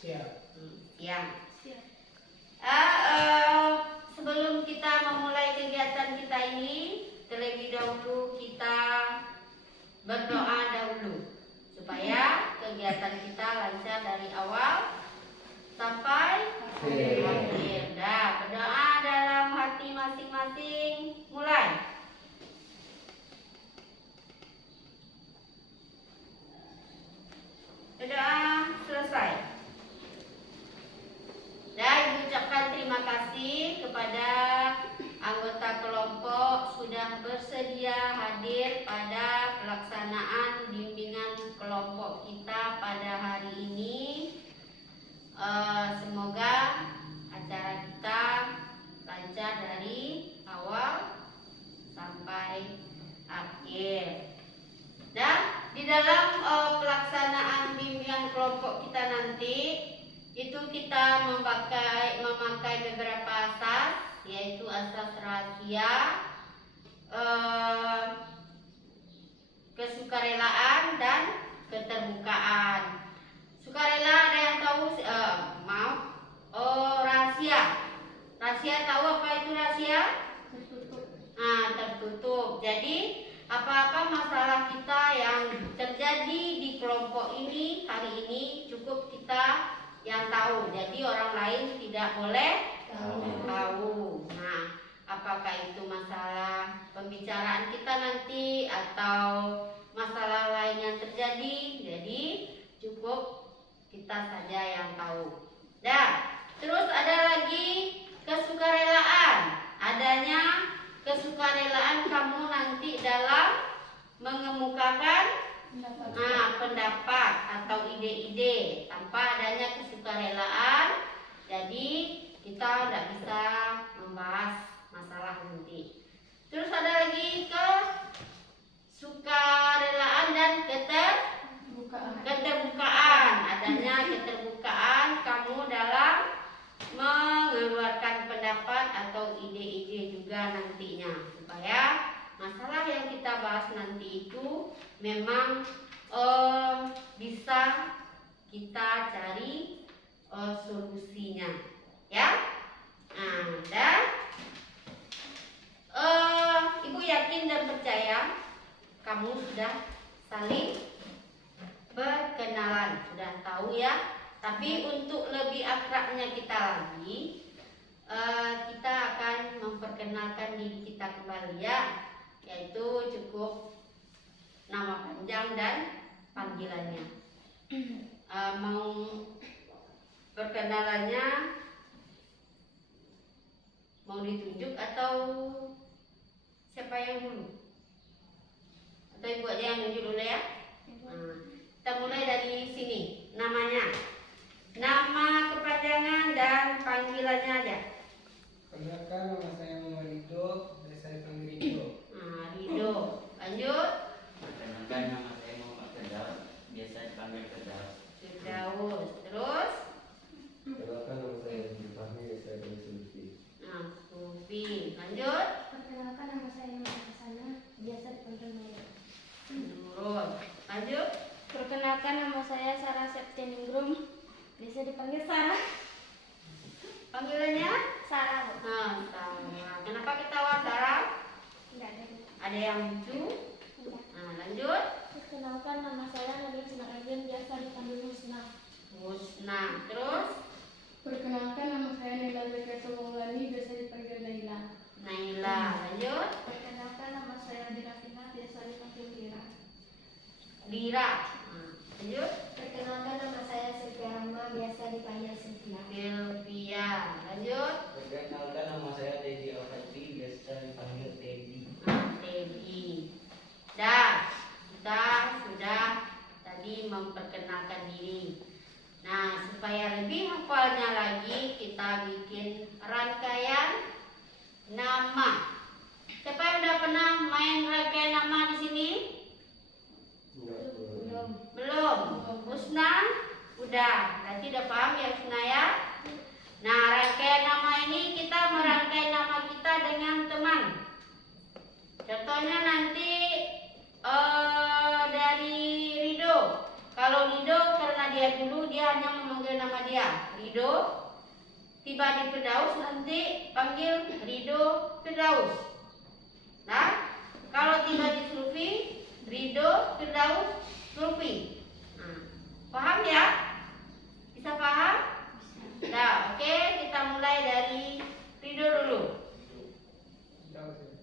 Siap. Siang. Sebelum kita memulai kegiatan kita ini, terlebih dahulu kita berdoa dahulu supaya kegiatan kita lancar dari awal sampai akhir. Dah, berdoa dalam hati masing-masing. Mulai. Berdoa selesai. Dan ucapkan terima kasih kepada anggota kelompok sudah bersedia hadir pada pelaksanaan bimbingan kelompok kita pada hari ini. Semoga acara kita lancar dari awal sampai akhir. Dan di dalam pelaksanaan bimbingan kelompok kita nanti itu kita memakai beberapa asas, yaitu asas rahasia, kesukarelaan dan keterbukaan. Sukarela ada yang tahu? Rahasia. Rahasia tahu apa itu rahasia? Tertutup. Jadi apa-apa masalah kita yang terjadi di kelompok ini hari ini cukup kita yang tahu. Jadi orang lain tidak boleh tahu. Nah, apakah itu masalah pembicaraan kita nanti atau masalah lain yang terjadi, jadi cukup kita saja yang tahu. Terus ada lagi kesukarelaan. Adanya kesukarelaan kamu nanti dalam mengemukakan pendapat atau ide-ide. Tanpa adanya kesukarelaan, jadi kita tidak bisa membahas masalah nanti. Terus ada lagi kesukarelaan dan keterbukaan. Adanya keterbukaan kamu dalam mengeluarkan pendapat atau ide-ide juga nantinya, supaya masalah yang kita bahas nanti itu memang bisa kita cari solusinya, ya. Dan Ibu yakin dan percaya kamu sudah saling berkenalan, sudah tahu ya. Tapi untuk lebih akrabnya kita lagi, kita akan memperkenalkan diri kita kembali ya, yaitu cukup nama panjang dan panggilannya. Mau perkenalannya mau ditunjuk atau siapa yang dulu? Atau Ibu aja yang tunjuk dulu ya? Kita mulai dari sini. Namanya, nama kepanjangan dan panggilannya aja. Perkenalkan, nama saya Muhammad Ridho, biasa dipanggil Ridho. Ridho. Lanjut. Perkenalkan, nama saya Muhammad Firdaus, biasa dipanggil Firdaus. Firdaus. Terus? Perkenalkan, nama saya Fahmi, biasa dipanggil Sufi. Sufi. Lanjut. Perkenalkan, nama saya Nurul Hasanah, biasa dipanggil Nurul. Nurul. Lanjut. Perkenalkan, nama saya Sarah Septianingrum, biasa dipanggil Sarah. Panggilannya? Sarah. Sarah. Kenapa ketawa Sarah? Enggak ada. Ada yang lucu? Lanjut. Perkenalkan, nama saya Nadia Sunarajin, biasa dipanggil Husna. Husna. Terus? Perkenalkan, nama saya Naila Zakaria Maulani, biasa dipanggil Naila. Naila. Lanjut. Perkenalkan, nama saya Dira Fina, biasa dipanggil Dira. Dira. Lanjut. Perkenalkan, nama saya Sylvia Rahma, biasa dipanggil Sylvia. Sylvia. Lanjut. Perkenalkan, nama saya Teddy Alfati, biasa dipanggil Teddy. Teddy. Kita sudah tadi memperkenalkan diri. Nah, supaya lebih hafalnya lagi, kita bikin rangkaian nama. Siapa yang udah pernah main rangkaian nama di sini? Belum. Husna? Udah. Berarti udah paham ya Husna ya? Nah, rangkaian nama ini kita merangkai nama kita dengan teman. Contohnya nanti dari Ridho. Kalau Ridho karena dia dari dulu dia hanya memanggil nama dia Rido. Tiba di Firdaus nanti panggil Rido Firdaus. Nah, kalau tiba di Zulfi, Rido Firdaus Zulfi. Nah, paham ya? Bisa paham? Nah, oke, kita mulai dari Rido dulu. Tahu saya.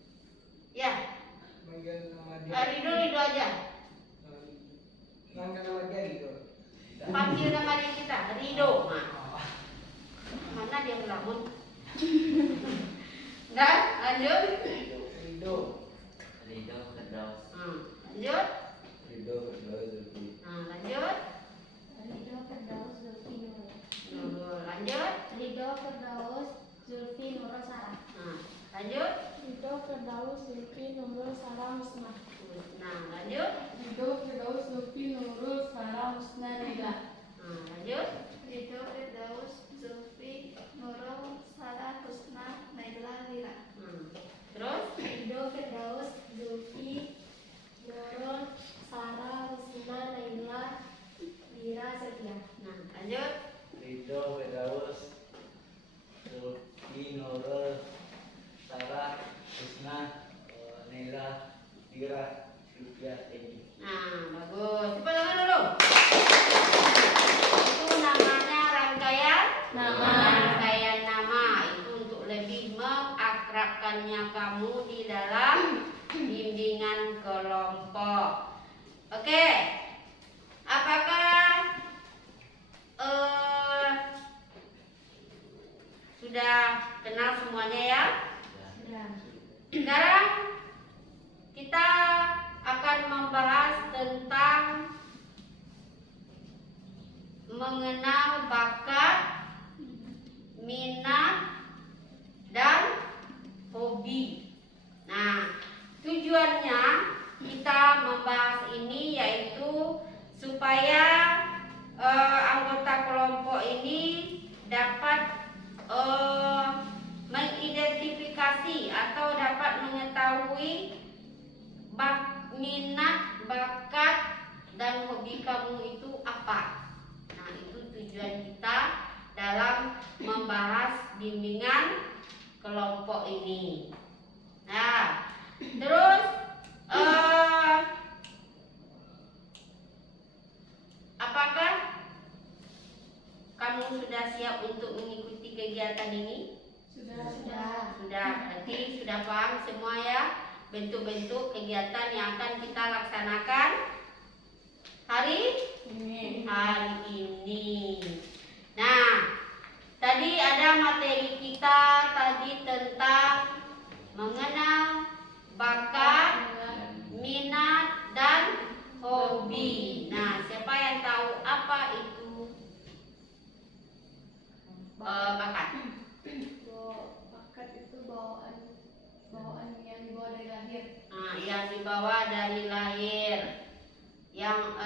Ya, Manggil nama dia. Rido aja. Manggil nama dia gitu. Panggil nama dia kita, Rido. Nah, mana dia melamun? Dan lanjut. Rido. Ridho Firdaus. Lanjut. Ridho Firdaus Zulfi. Nah, lanjut. Ridho Firdaus Zulfi Nurul. Nurul. Lanjut. Ridho Firdaus Zulfi Nurul Sarah. Nah, lanjut. Ridho Firdaus Zulfi Nurul Sarah Musnah. Nah, lanjut. Ridho Firdaus Zulfi Nurul Sarah Musnah Nila. Nah, lanjut. Ridho Firdaus Zulfi Nurul Sarah Husna Naila Lira. Terus. Ridho Firdaus Zulfi Nurul Sarah Husna Naila Lira Setia. Nah, lanjut. Ridho Firdaus Zulfi Nurul Sarah Husna Naila Lira Setia. Nah, bagus. Coba dengar dulu. Itu namanya rangkaian rangkaian nama. Itu untuk lebih mengakrabkannya kamu di dalam bimbingan kelompok. Oke. Apakah sudah kenal semuanya ya? Sudah. Sekarang kita akan membahas tentang mengenal bakat, minat, dan hobi. Nah, tujuannya kita membahas ini yaitu supaya anggota kelompok ini dapat mengidentifikasi atau dapat mengetahui minat, bakat, dan hobi kamu itu apa. Nah, itu tujuan kita dalam membahas bimbingan kelompok ini. Nah, terus apakah kamu sudah siap untuk mengikuti kegiatan ini? Sudah. Sudah, berarti sudah paham semua ya bentuk-bentuk kegiatan yang akan kita laksanakan hari ini. Nah, tadi ada materi kita tadi tentang mengenal bakat, minat, dan hobi. Nah, siapa yang tahu apa itu bakat? Bakat itu bawaan yang dibawa dari lahir. Nah, yang dibawa dari lahir. Yang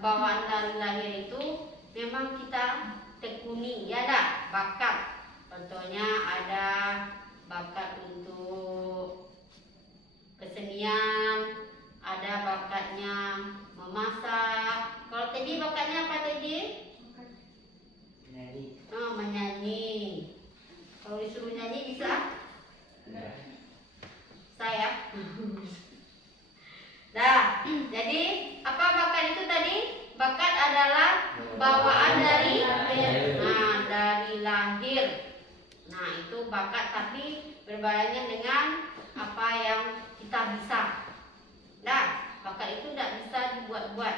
bawaan dari lahir itu memang kita tekuni, ya dah, bakat. Contohnya ada bakat untuk kesenian, ada bakatnya memasak. Kalau tadi bakatnya apa tadi? Menyanyi. Menyanyi. Kalau disuruh nyanyi bisa? Saya. Nah, jadi apa bakat itu tadi? Bakat adalah bawaan dari lahir. Nah, itu bakat tapi berbarengan dengan apa yang kita bisa. Nah, bakat itu tidak bisa dibuat-buat.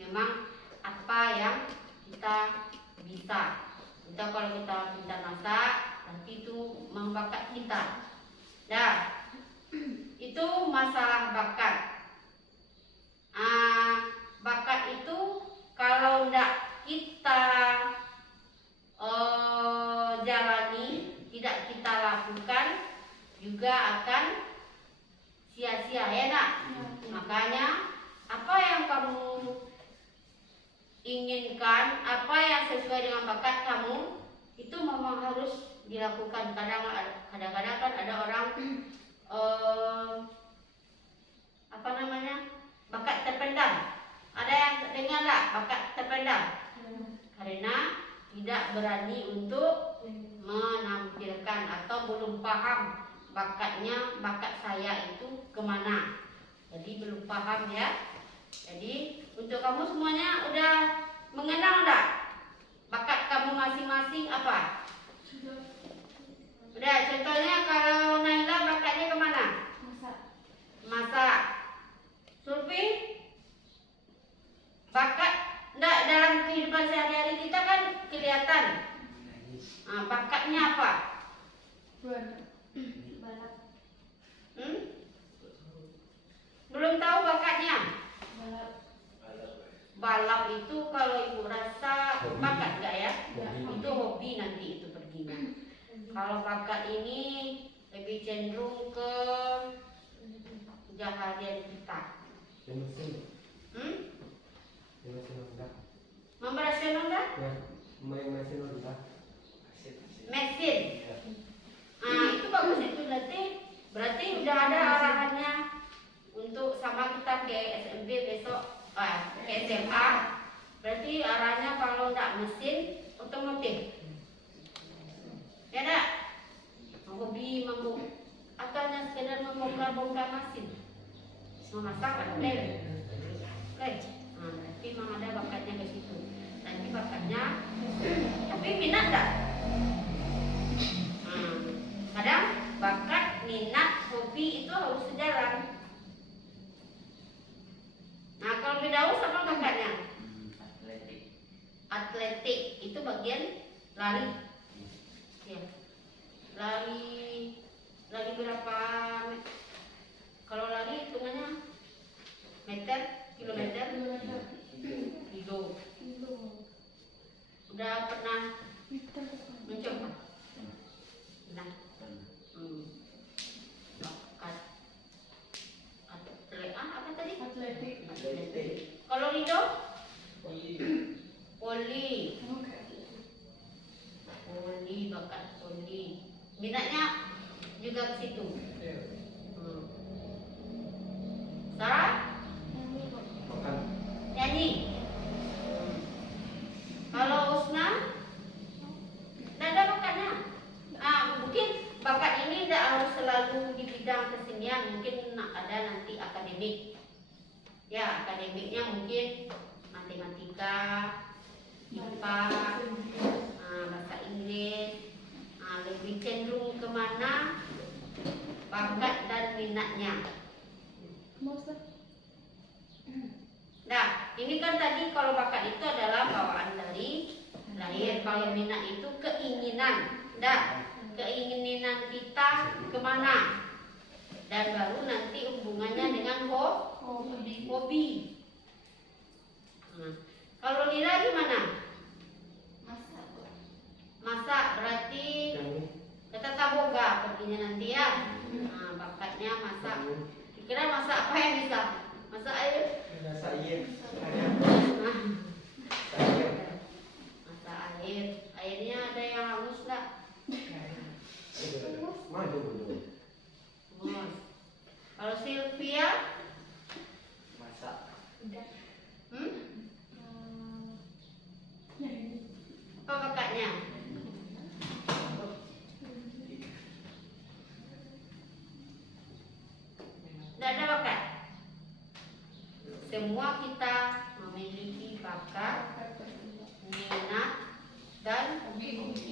Memang apa yang kita bisa. Kita kalau kita pintar masak, nanti itu membakat kita. Nah, itu masalah bakat. Bakat itu kalau tidak kita jalani, tidak kita lakukan, juga akan sia-sia, ya nak? Makanya apa yang kamu inginkan, apa yang sesuai dengan bakat kamu, itu memang harus dilakukan. Kadang-kadang kan ada orang bakat terpendam. Ada yang dengar tak bakat terpendam? tidak berani untuk menampilkan atau belum paham bakatnya, bakat saya itu kemana. Jadi belum paham ya. Jadi untuk kamu semuanya udah mengenal enggak bakat kamu masing-masing apa? Udah, contohnya kalau Naila bakatnya kemana? Masak. Sulfi? Bakat enggak dalam kehidupan sehari-hari kita kan kelihatan. Bakatnya apa? Balap. Belum tahu bakatnya? Balap. Balap itu kalau ibu rasa Hobi. bakat enggak ya? Hobi. Itu hobi nanti itu perginya. Kalau bakat ini lebih cenderung ke keseharian kita. Mesin. Hmm? Mesin Honda. Memberhasilkan Honda? Ya, main mesin Honda. Mesin. Ya. Itu bagus itu berarti udah ada arahannya untuk sama kita ke SMP besok, ke SMA. Berarti arahnya kalau enggak mesin otomotif. Ya enggak? Hobi atau hanya sekedar membongkar-bongkar mesin. Memasak ada berarti memang ada bakatnya ke situ. Nanti bakatnya tapi minat enggak? Kadang bakat, minat, hobi itu harus sejalan. Nah, kalau Firdaus apa bakatnya? Atletik itu bagian lari. Ya. Lari berapa? Kalau lari hitungannya meter, kilometer, kilo. Udah pernah mencoba? Nah, apa tadi? Atletik. Kalau Rido? Poli. Poli, bakat poli. Minatnya juga ke situ. Sarah? Makan. Nyanyi. Kalau Usna? Tidak ada bakatnya. Mungkin bakat ini tidak harus selalu di bidang kesenian, mungkin ada nanti akademik. Ya, akademiknya mungkin matematika, IPA, bahasa Inggris. Lebih cenderung kemana bakat dan minatnya. Nah, ini kan tadi kalau bakat itu adalah bawaan dari lahir. Kalau minat itu keinginan. Nah, keinginan kita kemana? Dan baru nanti hubungannya dengan hobi. Kalau Lira gimana? Masak berarti kita taboga perginya nanti ya. Bakatnya masak. Kira masak apa yang bisa? Masak air? Masak air. Masak air. Airnya ada yang hangus nggak? Maju dulu. Kalau Sylvia? Masak. Apa bakatnya? Tidak ada bakat. Semua kita memiliki bakat, minat, dan hobi.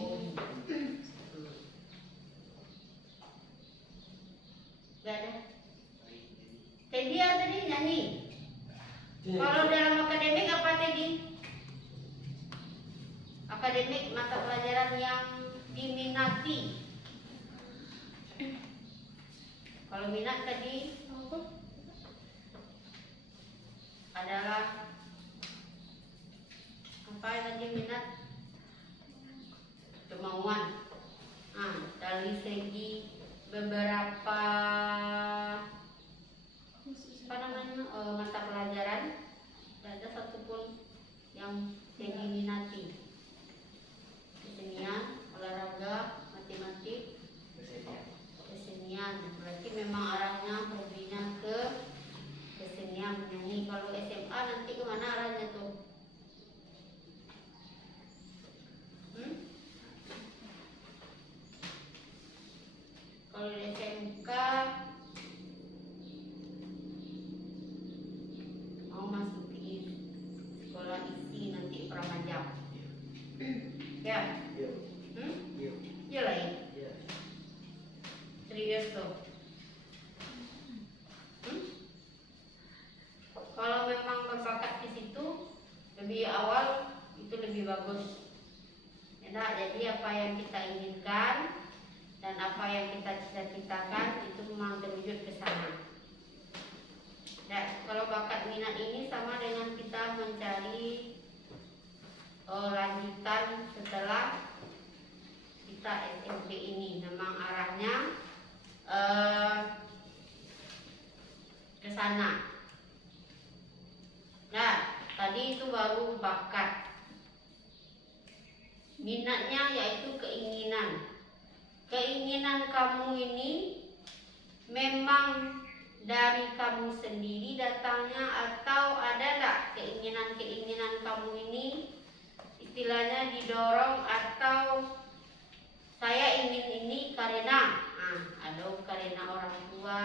Tidak ada. Teddy tadi nyanyi. Kalau dalam akademik apa Teddy? Akademik mata pelajaran yang diminati. Kalau minat tadi adalah apa yang tadi minat? Kemauan. Dari segi beberapa mata pelajaran tidak ada satupun yang diminati. Kesenian, olahraga, matematik, kesenian. Berarti memang arahnya hobinya ke kesenian menyanyi. Kalau SMA nanti kemana arahnya tuh? Ya. Iya. Iya. Iya lain. Iya. Serius tuh. Kalau memang berbakat di situ lebih awal itu lebih bagus. Enak, jadi apa yang kita inginkan dan apa yang kita cita-citakan itu memang terwujud ke sana. Ya, kalau bakat minat ini sama dengan kita mencari lanjutan setelah kita SMP ini. Memang arahnya ke sana. Nah, tadi itu baru bakat. Minatnya yaitu keinginan. Keinginan kamu ini memang dari kamu sendiri datangnya atau ada tak keinginan-keinginan kamu ini istilahnya didorong atau saya ingin ini karena ada karena orang tua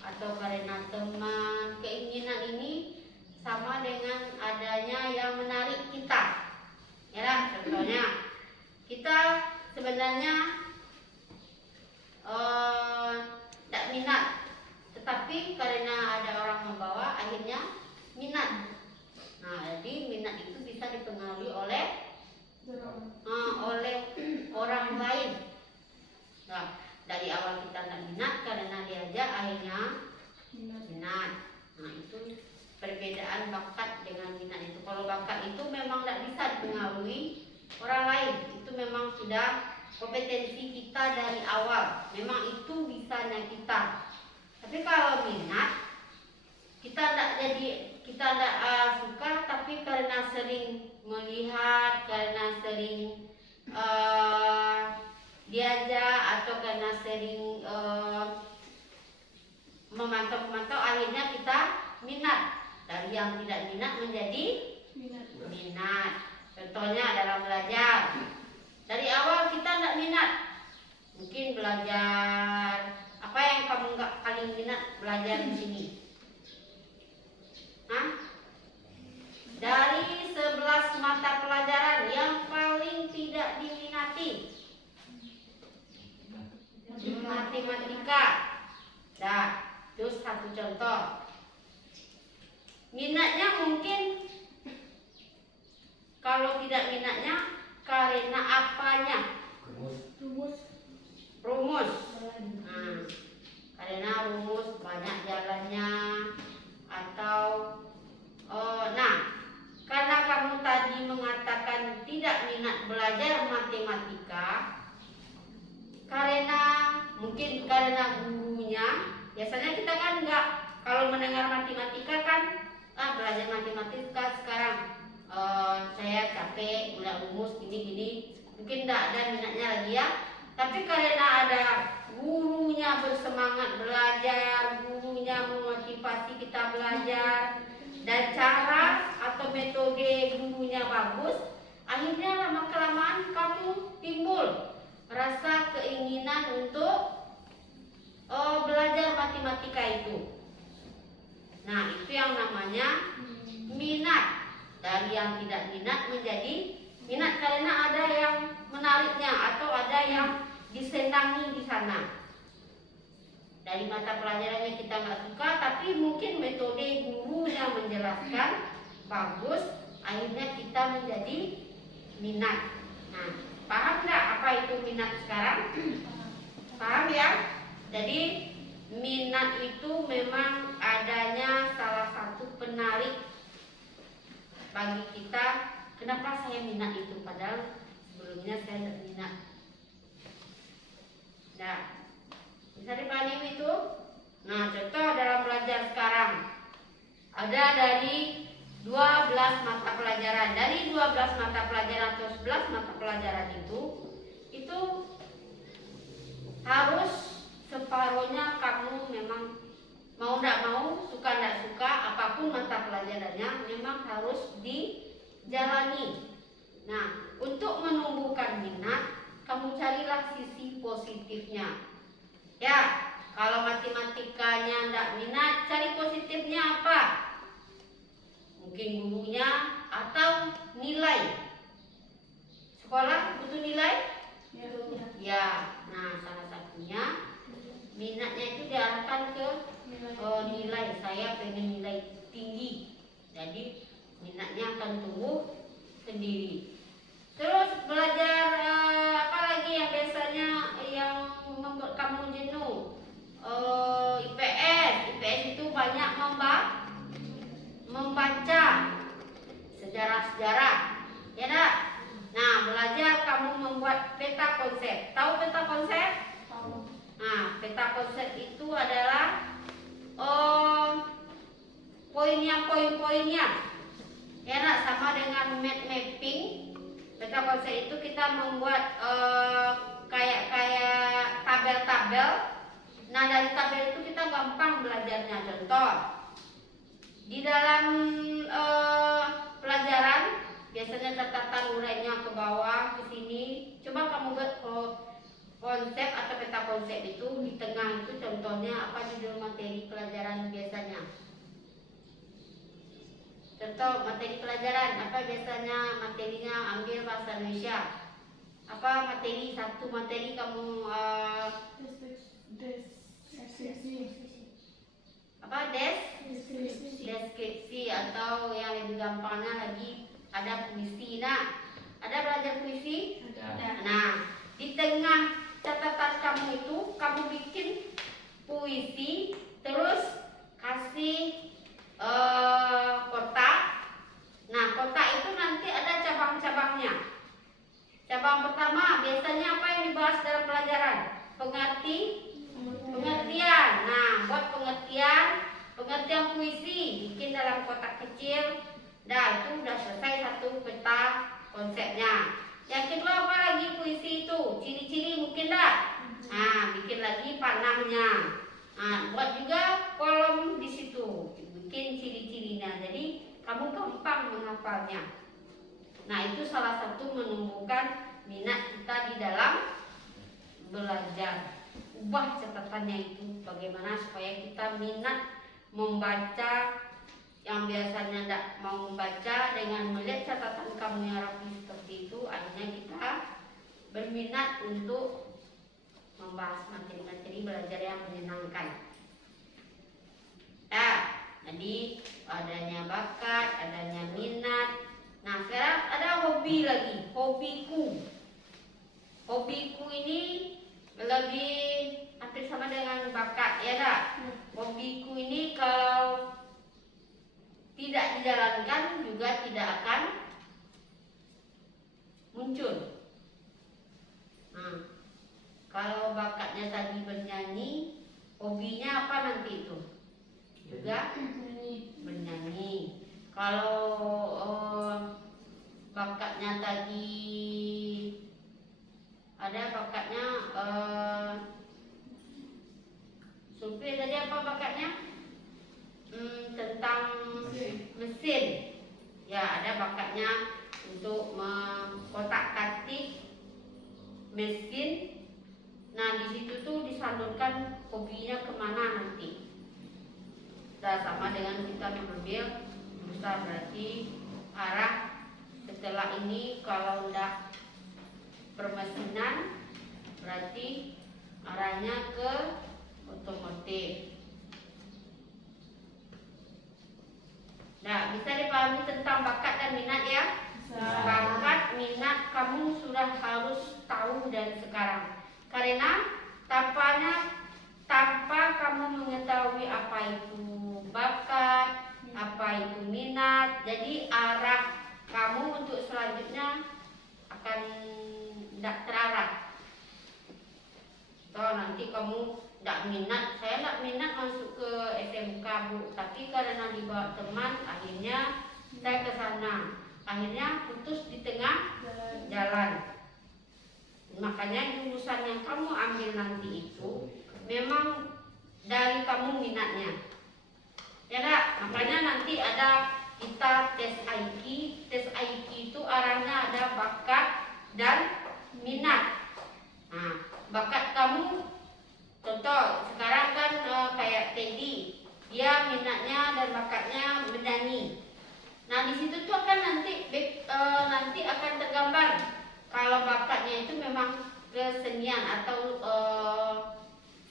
atau karena teman. Keinginan ini sama dengan adanya yang menarik kita. Ya, contohnya kita sebenarnya tidak minat, tetapi karena ada orang membawa akhirnya minat. Nah, jadi minat itu bisa dipengaruhi oleh orang lain. Nah, dari awal kita tidak minat karena diajak akhirnya minat. Nah, itu perbedaan bakat dengan minat itu. Kalau bakat itu memang tidak bisa dipengaruhi orang lain. Itu memang sudah kompetensi kita dari awal. Memang itu bisanya kita. Tapi kalau minat kita tidak suka, tapi karena sering melihat, karena sering diajak atau karena sering memantau akhirnya kita minat. Dari yang tidak minat menjadi minat. Contohnya dalam belajar. Dari awal kita tidak minat. Mungkin belajar apa yang kamu nggak paling minat belajar di sini? Dari 11 mata pelajaran yang paling tidak diminati, matematika. Nah, itu satu contoh. Minatnya mungkin kalau tidak minatnya karena apanya? Rumus. Karena rumus banyak jalannya atau karena kamu tadi mengatakan tidak minat belajar matematika karena mungkin karena gurunya. Biasanya kita kan enggak, kalau mendengar matematika kan belajar matematika sekarang saya capek, udah rumus gini-gini, mungkin enggak ada minatnya lagi ya. Tapi karena ada gurunya bersemangat belajar, gurunya memotivasi kita belajar, dan cara atau metode gurunya bagus, akhirnya lama-kelamaan kamu timbul rasa keinginan untuk belajar matematika itu. Nah, itu yang namanya minat. Dari yang tidak minat menjadi minat karena ada yang menariknya atau ada yang disenangi di sana. Dari mata pelajarannya kita nggak suka, tapi mungkin metode guru yang menjelaskan bagus, akhirnya kita menjadi minat. Nah, paham nggak apa itu minat sekarang? Paham ya? Jadi minat itu memang adanya salah satu penarik bagi kita. Kenapa saya minat itu? Padahal sebelumnya saya tidak minat. Nah, bisa dipahami itu? Nah, contoh dalam belajar sekarang ada dari 12 mata pelajaran. Dari 12 mata pelajaran atau 11 mata pelajaran itu harus separuhnya kamu memang mau tidak mau, suka tidak suka, apapun mata pelajarannya memang harus dijalani. Nah, untuk menumbuhkan minat, kamu carilah sisi positifnya. Ya, kalau matematikanya tidak minat, cari positifnya apa? Mungkin gurunya atau nilai. sendiri. Terus belajar apa lagi yang biasanya yang membuat kamu jenuh? IPS itu banyak membaca sejarah-sejarah, ya tak? Nah, belajar kamu membuat peta konsep. Tahu peta konsep? Tahu. Nah, peta konsep itu adalah poinnya, ya nak, sama dengan map mapping. Peta konsep itu kita membuat kayak tabel-tabel. Nah, dari tabel itu kita gampang belajarnya. Contoh, di dalam pelajaran biasanya catatan urainya ke bawah, ke sini. Coba kamu buat konsep atau peta konsep itu di tengah itu, contohnya apa judul materi pelajaran biasanya. Contoh materi pelajaran apa biasanya, materinya ambil bahasa Indonesia. Apa materi, satu materi kamu deskripsi, atau yang lebih gampangnya lagi ada puisi. Nah, ada belajar puisi? Ada. Nah, di tengah catatan kamu itu kamu bikin puisi, terus kasih kotak. Nah, kotak itu nanti ada cabang-cabangnya. Cabang pertama biasanya apa yang dibahas dalam pelajaran? Pengertian. Nah, buat pengertian puisi, bikin dalam kotak kecil. Dah, itu udah selesai satu peta konsepnya. Yang kedua apa lagi puisi itu? Ciri-ciri mungkin tak? Nah, bikin lagi panahnya. Nah, buat juga kolom di situ, bikin ciri-cirinya. Jadi kamu gampang menghafalnya. Nah, itu salah satu menumbuhkan minat kita di dalam belajar. Ubah catatannya itu bagaimana supaya kita minat membaca. Yang biasanya tidak mau membaca, dengan melihat catatan kamu yang rapi seperti itu, akhirnya kita berminat untuk membahas materi-materi belajar yang menyenangkan. Nah, jadi adanya bakat, adanya minat. Nah, sekarang ada hobi lagi, hobiku. Hobiku ini lebih hampir sama dengan bakat, ya tak? Hobiku ini kalau tidak dijalankan juga tidak akan muncul. Nah, kalau bakatnya tadi bernyanyi, hobinya apa nanti itu? Juga bernyanyi. Kalau bakatnya tadi ada bakatnya Sulfi tadi apa bakatnya? Tentang mesin. Ya, ada bakatnya untuk mengkotak-katik mesin. Nah, di situ tuh disalurkan hobinya kemana nanti. Sudah sama dengan kita mengambil jurusan, berarti arah setelah ini kalau tidak permesinan berarti arahnya ke otomotif. Nah, bisa dipahami tentang bakat dan minat ya? Bisa. Bakat, minat kamu sudah harus tahu dari sekarang. Karena tanpa kamu mengetahui apa itu bakat, apa itu minat, jadi arah kamu untuk selanjutnya akan tidak terarah. So, nanti kamu tidak minat, saya tidak minat masuk ke SMK Bu, tapi karena dibawa teman, akhirnya saya ke sana. Akhirnya putus di tengah jalan. Makanya jurusan yang kamu ambil nanti itu memang dari kamu minatnya. Ya tak? Makanya nanti ada kita tes IQ. Tes IQ itu arahnya ada bakat dan minat. Nah, bakat kamu, contoh sekarang kan kayak Teddy, dia minatnya dan bakatnya bernyanyi. Nah, di situ tuh akan nanti akan tergambar kalau bakatnya itu memang kesenian atau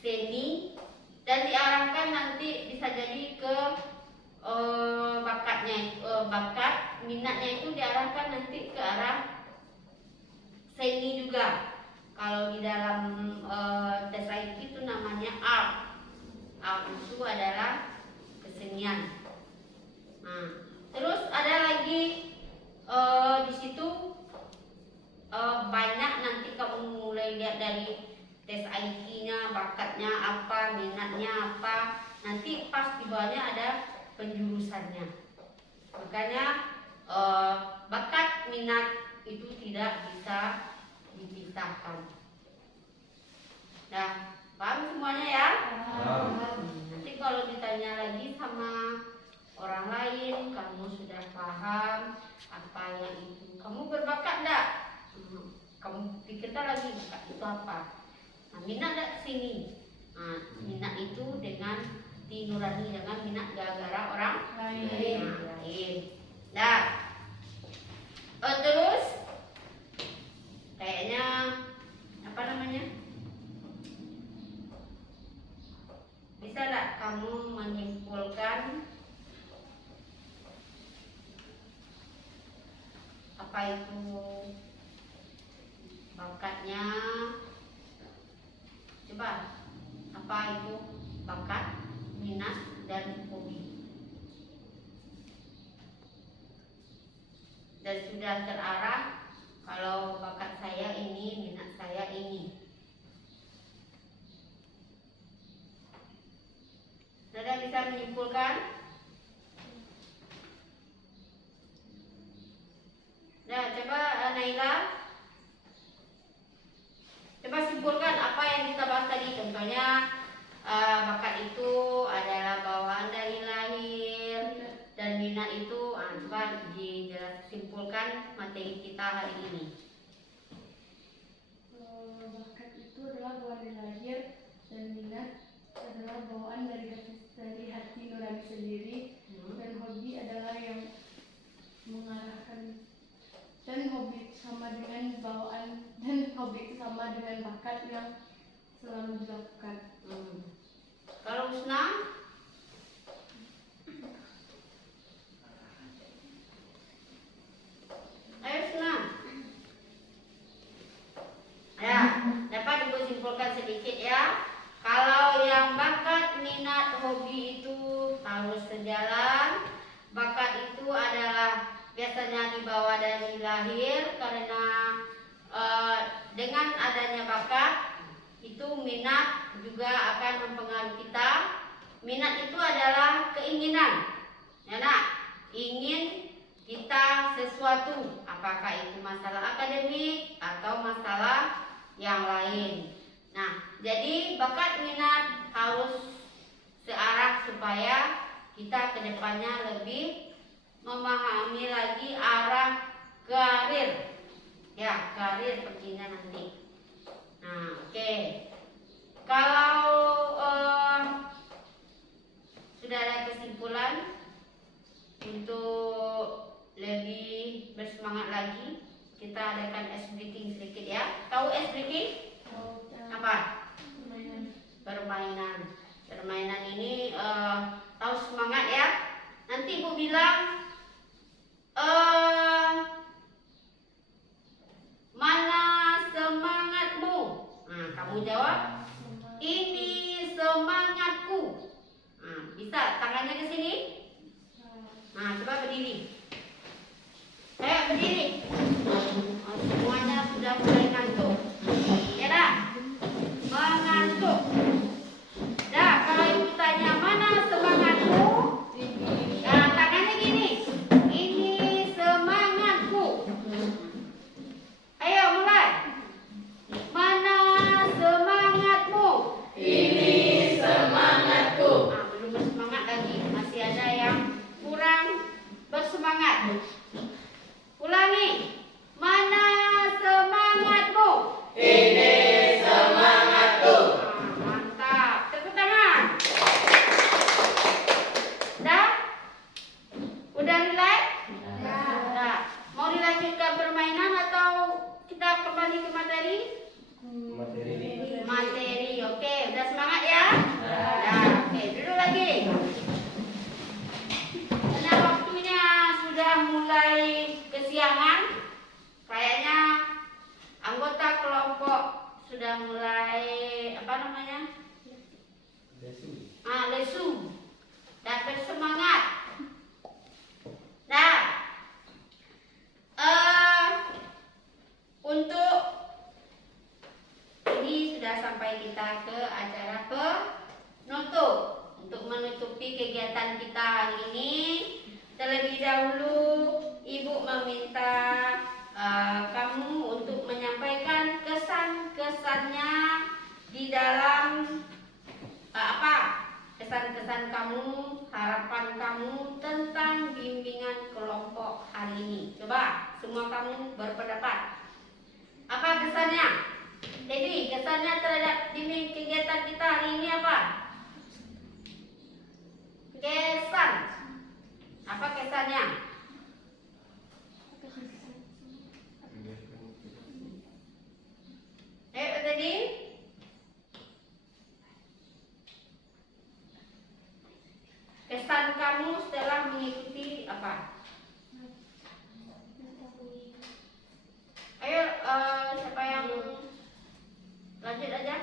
seni, dan diarahkan nanti bisa jadi ke bakat minatnya itu diarahkan nanti ke juga. Kalau di dalam tes IQ itu namanya art. Art itu adalah kesenian. Nah, terus ada lagi di situ banyak, nanti kamu mulai lihat dari tes IQ-nya, bakatnya apa, minatnya apa. Nanti pas di bawahnya ada penjurusannya. Makanya bakat minat itu tidak bisa dipisahkan. Nah, paham semuanya ya? Nanti kalau ditanya lagi sama orang lain, kamu sudah paham apa yang itu. Kamu berbakat enggak? Kamu pikirkan lagi bakat itu apa? Nah, minat enggak sini? Nah, minat itu dengan hati nurani, jangan minat gara-gara orang lain. Nah, terus kayaknya apa namanya? Bisa enggak kamu menyimpulkan apa itu bakatnya? Coba, apa itu bakat, minat, dan hobi? Dan sudah terarah, kalau bakat saya ini, minat saya ini. Sudah bisa menyimpulkan? Nah, coba Naila, coba simpulkan apa yang kita bahas tadi. Contohnya bakat itu adalah bawaan dari lahir, dan minat itu coba simpulkan materi kita hari ini. Bakat itu adalah bawaan dari lahir, dan minat adalah bawaan dari hati nurani sendiri, dan hobi adalah yang mengarahkan, dan hobi sama dengan bawaan, dan hobi itu sama dengan bakat yang selalu dilakukan. Kalau Husna? Ayo Husna. Ya, dapat ibu simpulkan sedikit ya. Kalau yang bakat, minat, hobi itu harus sejalan. Bakat itu adalah biasanya dibawa dari lahir, karena dengan adanya bakat itu minat juga akan mempengaruhi kita. Minat itu adalah keinginan, ya nak, ingin kita sesuatu, apakah itu masalah akademik atau masalah yang lain. Nah, jadi bakat minat harus searah supaya kita kedepannya lebih memahami lagi arah karir, ya, karir pentingnya nanti. Nah, oke. Kalau sudah ada kesimpulan untuk lebih bersemangat lagi, kita adakan ice breaking sedikit ya. Tahu ice breaking? Apa? Permainan. Permainan ini tahu semangat ya. Nanti ibu bilang mana semangatmu? Nah, kamu jawab, ini semangatku. Nah, bisa tangannya ke sini? Nah, coba berdiri. Ayo berdiri. Semuanya sudah mulai ngantuk. Ya dah? Mengantuk. Dah, kalau ibu tanya mana semangatmu? Nah, tangannya gini. Ini semangatku. Ayo mulai. Mana semangatmu? Ini semangatku. Nah, belum bersemangat lagi. Masih ada yang kurang bersemangat. Ulangi. sudah mulai apa namanya? Lesu dan bersemangat. Nah, untuk ini sudah sampai kita ke acara penutup. Untuk menutupi kegiatan kita hari ini, terlebih dahulu Ibu meminta kamu untuk menyampaikan kesan-kesannya di dalam kesan-kesan kamu, harapan kamu tentang bimbingan kelompok hari ini. Coba semua kamu berpendapat. Apa kesannya? Jadi kesannya terhadap bimbing kegiatan kita hari ini apa? Kesan. Apa kesannya? Tadi kesan kamu setelah mengikuti apa? Ayo, siapa yang lanjut aja?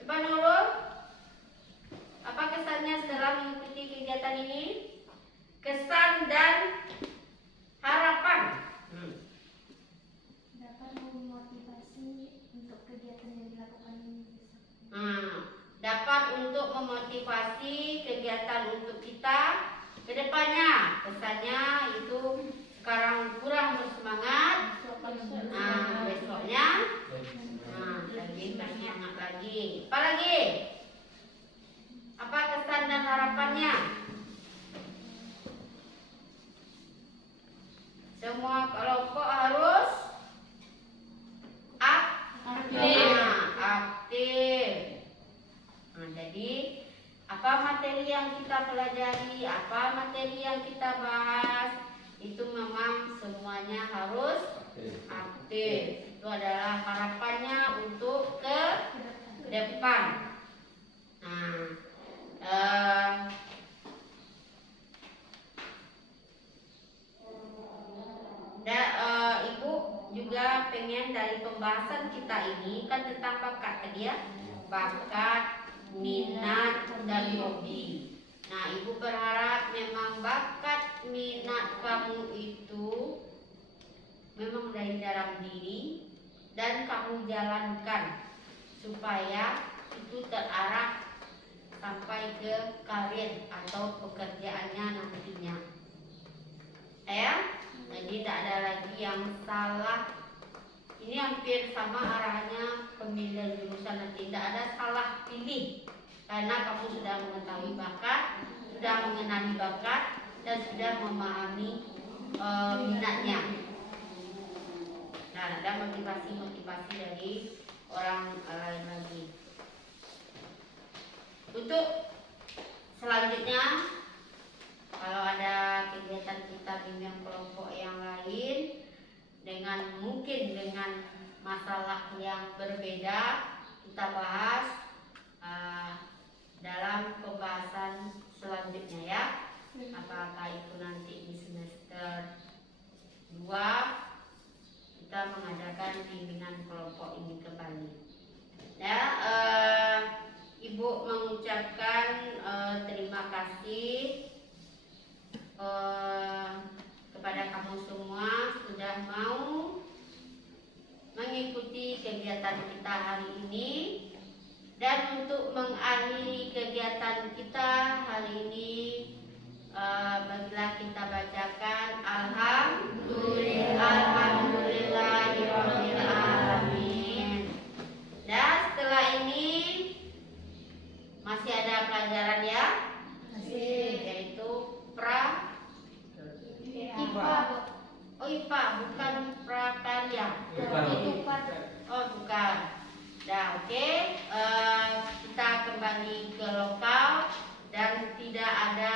Coba Nurul, apa kesannya setelah mengikuti kegiatan ini? Kesan dan harapan. Dapat memotivasi untuk kegiatan yang dilakukan ini. Dapat untuk memotivasi kegiatan untuk kita ke depannya. Kesannya itu sekarang kurang bersemangat, besoknya lagi bersemangat lagi. Apa lagi? Apa kesan dan harapannya? Semua kelompok harus aktif. Jadi apa materi yang kita pelajari, apa materi yang kita bahas, itu memang semuanya harus aktif. Itu adalah harapannya untuk ke depan. Ibu juga pengen dari pembahasan kita ini kan tentang bakat tadi ya, bakat, minat, dan hobi. Nah, Ibu berharap memang bakat, minat kamu itu memang dari dalam diri dan kamu jalankan supaya itu terarah sampai ke karir atau pekerjaannya nantinya. Jadi tidak ada lagi yang salah. Ini hampir sama arahnya pemilihan jurusan nanti. Tidak ada salah pilih karena kamu sudah mengetahui bakat, sudah mengenali bakat, dan sudah memahami minatnya. Nah, ada motivasi dari orang lain lagi. Untuk selanjutnya, kalau ada kegiatan kita bimbingan kelompok yang lain mungkin dengan masalah yang berbeda, kita bahas dalam pembahasan selanjutnya ya. Apakah itu nanti di semester 2 kita mengadakan bimbingan kelompok ini kembali. Ya, Ibu mengucapkan terima kasih kepada kamu semua sudah mau mengikuti kegiatan kita hari ini. Dan untuk mengakhiri kegiatan kita hari ini, marilah kita bacakan Alhamdulillahirabbil alamin. Dan setelah ini masih ada pelajaran ya, yaitu IPA, bukan prakarya. Oh, bukan. Nah, oke. Kita kembali ke lokal dan tidak ada